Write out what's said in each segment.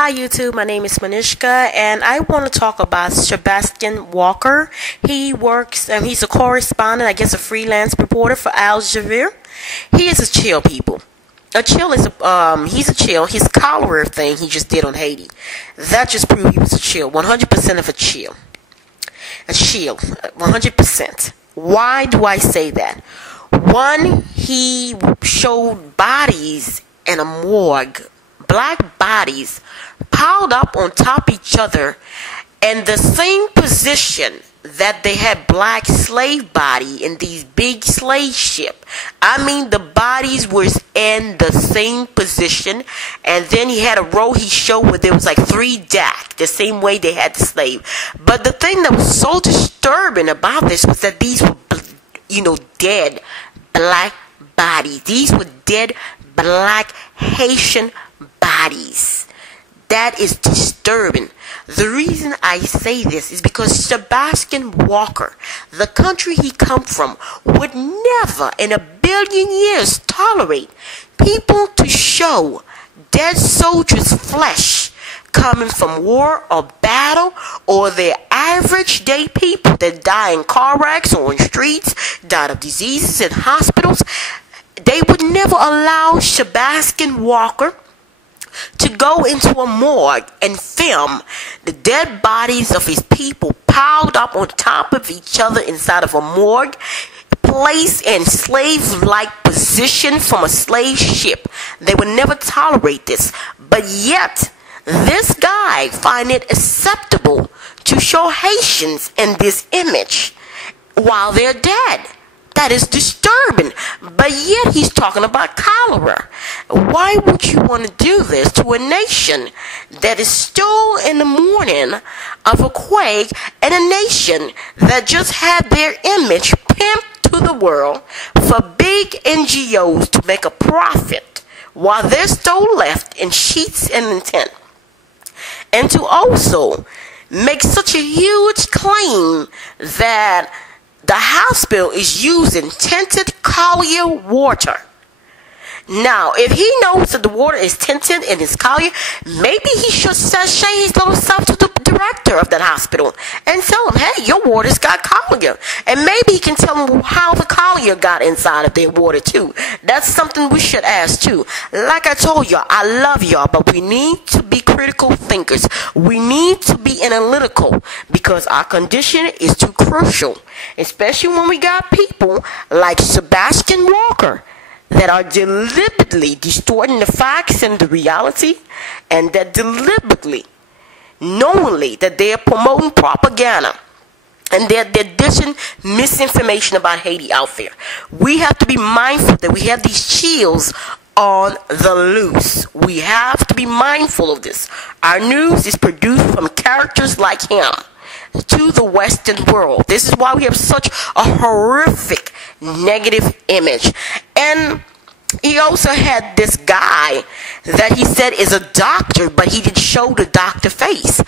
Hi YouTube, my name is Manishka and I want to talk about Sebastian Walker. He works, he's a correspondent, I guess a freelance reporter for Al Jazeera. He is a chill people. A chill is he's a chill. His cholera thing he just did on Haiti. That just proved he was a chill. 100% of a chill. A chill. 100%. Why do I say that? One, he showed bodies in a morgue. Black bodies piled up on top of each other in the same position that they had black slave body in these big slave ship. I mean, the bodies was in the same position, and then he had a row he showed where there was like 3 deck, the same way they had the slave. But the thing that was so disturbing about this was that these were, dead black bodies. These were dead black Haitian bodies. That is disturbing. The reason I say this is because Sebastian Walker, the country he come from, would never in a billion years tolerate people to show dead soldiers' flesh coming from war or battle, or their average day people that die in car wrecks or in streets, died of diseases in hospitals. They would never allow Sebastian Walker to go into a morgue and film the dead bodies of his people piled up on top of each other inside of a morgue, placed in slave-like position from a slave ship. They would never tolerate this. But yet, this guy find it acceptable to show Haitians in this image while they're dead. That is disturbing. But yet he's talking about cholera. Why would you want to do this to a nation that is still in the mourning of a quake, and a nation that just had their image pimped to the world for big NGOs to make a profit while they're still left in sheets and in tent? And to also make such a huge claim that the hospital is using tinted collier water. Now, if he knows that the water is tinted and is collier, maybe he should say his little self to the director of that hospital and tell him, hey, your water's got collier. And maybe he can tell him how the collier got inside of their water too. That's something we should ask too. Like I told y'all, I love y'all, but we need to be critical thinkers. We need to be analytical because our condition is too crucial, especially when we got people like Sebastian Walker that are deliberately distorting the facts and the reality, and that deliberately, knowingly, that they're promoting propaganda and they're dishing misinformation about Haiti out there. We have to be mindful that we have these chills on the loose. We have to be mindful of this. Our news is produced from characters like him to the Western world. This is why we have such a horrific negative image. And he also had this guy that he said is a doctor, but he didn't show the doctor face.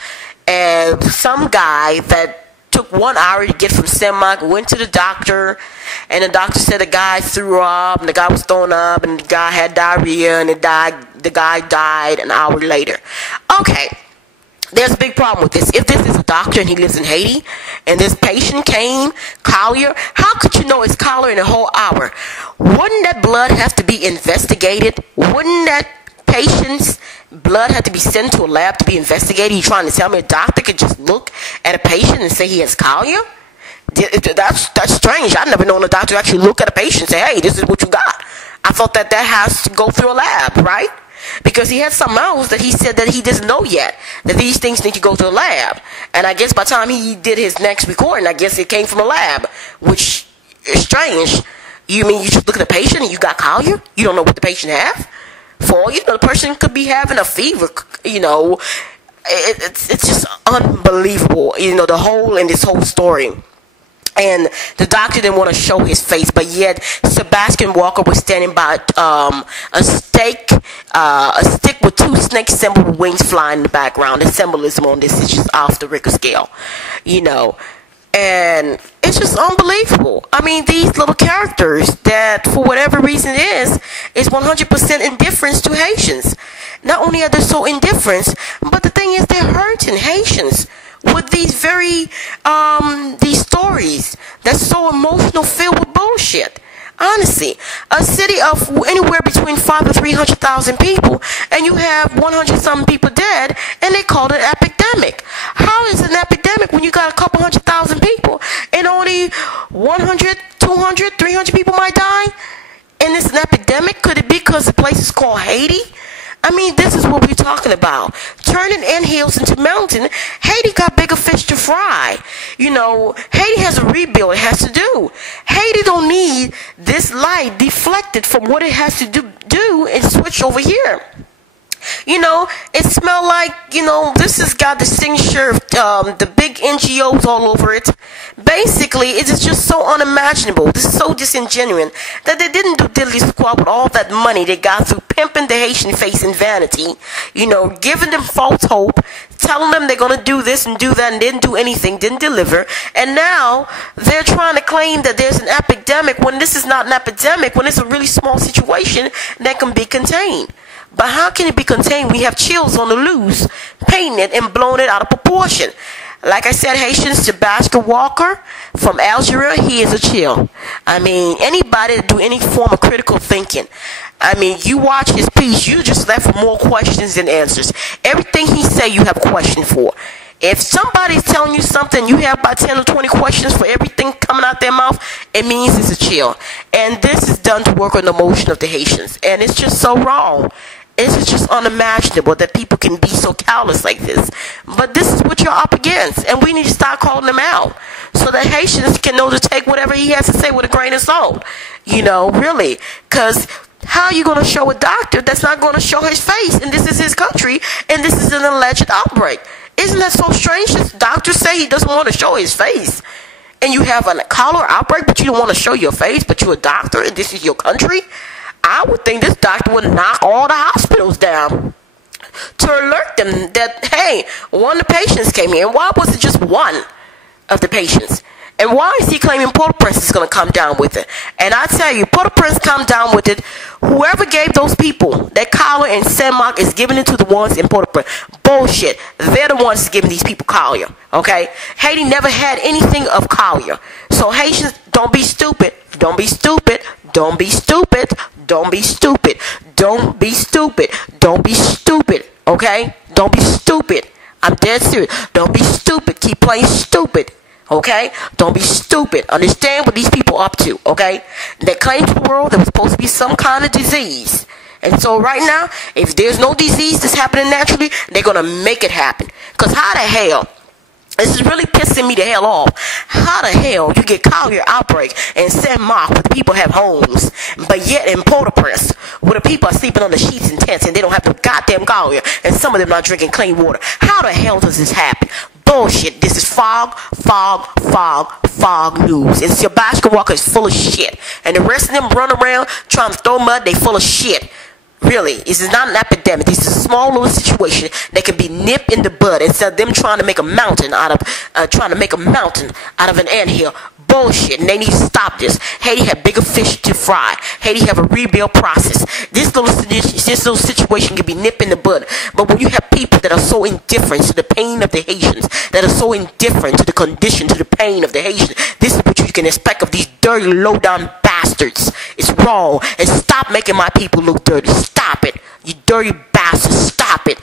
And some guy that took 1 hour to get from Semak went to the doctor, and the doctor said the guy threw up, and the guy was throwing up, and the guy had diarrhea, and the guy died an hour later. Okay. There's a big problem with this. If this is a doctor and he lives in Haiti, and this patient came, cholera, how could you know it's cholera in a whole hour? Wouldn't that blood have to be investigated? Wouldn't that patient's blood have to be sent to a lab to be investigated? You trying to tell me a doctor could just look at a patient and say he has cholera? That's strange. I've never known a doctor actually look at a patient and say, hey, this is what you got. I thought that has to go through a lab, right? Because he had something else that he said that he doesn't know yet, that these things need to go to a lab. And I guess by the time he did his next recording, I guess it came from a lab, which is strange. You mean you just look at the patient and you got cholera? You don't know what the patient have? For all you know, the person could be having a fever, It's just unbelievable, the whole in this whole story. And the doctor didn't want to show his face, but yet Sebastian Walker was standing by a stick with 2 snake symbol wings flying in the background. The symbolism on this is just off the Richter scale, And it's just unbelievable. I mean, these little characters that, for whatever reason it is 100% indifference to Haitians. Not only are they so indifferent, tormenting Haitians with these these stories that's so emotional, filled with bullshit. Honestly, a city of anywhere between 5 to 300,000 people, and you have 100-something people dead, and they call it an epidemic. How is it an epidemic when you got a couple 100,000 people, and only 100, 200, 300 people might die? And it's an epidemic? Could it be because the place is called Haiti? I mean, this is what we're talking about. Turning anthills into mountain. Haiti got bigger fish to fry. You know, Haiti has a rebuild it has to do. Haiti don't need this light deflected from what it has to do and switch over here. You know, it smelled like, you know, this has got the signature of the big NGOs all over it. Basically, it is just so unimaginable. This is so disingenuous that they didn't do diddly squat with all that money they got through pimping the Haitian face in vanity. You know, giving them false hope, telling them they're going to do this and do that and didn't do anything, didn't deliver. And now they're trying to claim that there's an epidemic when this is not an epidemic, when it's a really small situation that can be contained. But how can it be contained? We have chills on the loose, painting it and blowing it out of proportion. Like I said, Haitian Sebastian Walker from Jazeera, he is a chill. I mean, anybody that do any form of critical thinking. I mean, you watch his piece, you just left with more questions than answers. Everything he say, you have a question for. If somebody's telling you something, you have about 10 or 20 questions for everything coming out their mouth, it means it's a chill. And this is done to work on the emotion of the Haitians. And it's just so wrong. It's just unimaginable that people can be so callous like this. But this is what you're up against, and we need to start calling them out so that Haitians can know to take whatever he has to say with a grain of salt. You know, really. Because how are you going to show a doctor that's not going to show his face, and this is his country, and this is an alleged outbreak? Isn't that so strange? This doctor say he doesn't want to show his face. And you have a cholera outbreak, but you don't want to show your face, but you're a doctor, and this is your country? I would think this doctor would knock all the hospitals down to alert them that, hey, one of the patients came here. And why was it just one of the patients? And why is he claiming Port-au-Prince is going to come down with it? And I tell you, Port-au-Prince come down with it. Whoever gave those people that collar and Saint-Marc is giving it to the ones in Port-au-Prince. Bullshit. They're the ones giving these people collar. Okay? Haiti never had anything of collar. So Haitians, don't be stupid. Don't be stupid. Don't be stupid. Don't be stupid. Don't be stupid. Don't be stupid. Okay? Don't be stupid. I'm dead serious. Don't be stupid. Keep playing stupid. Okay? Don't be stupid. Understand what these people are up to. Okay? They claim to the world there was supposed to be some kind of disease. And so right now, if there's no disease that's happening naturally, they're going to make it happen. Because how the hell? This is really pissing me the hell off. How the hell you get cholera outbreak in Saint-Marc where the people have homes, but yet in Port-au-Prince where the people are sleeping on the sheets and tents and they don't have the goddamn cholera and some of them not drinking clean water? How the hell does this happen? Bullshit. This is fog news. And Sebastian Walker is full of shit. And the rest of them run around trying to throw mud, they full of shit. Really, this is not an epidemic. This is a small little situation that can be nipped in the bud instead of them trying to make a mountain out of an anthill. Bullshit, and they need to stop this. Haiti have bigger fish to fry. Haiti have a rebuild process. This little situation can be nipped in the bud. But when you have people that are so indifferent to the pain of the Haitians, that are so indifferent to the condition, to the pain of the Haitians, this is what you can expect of these dirty, low-down bastards. It's wrong. And stop making my people look dirty. Stop it. You dirty bastards. Stop it.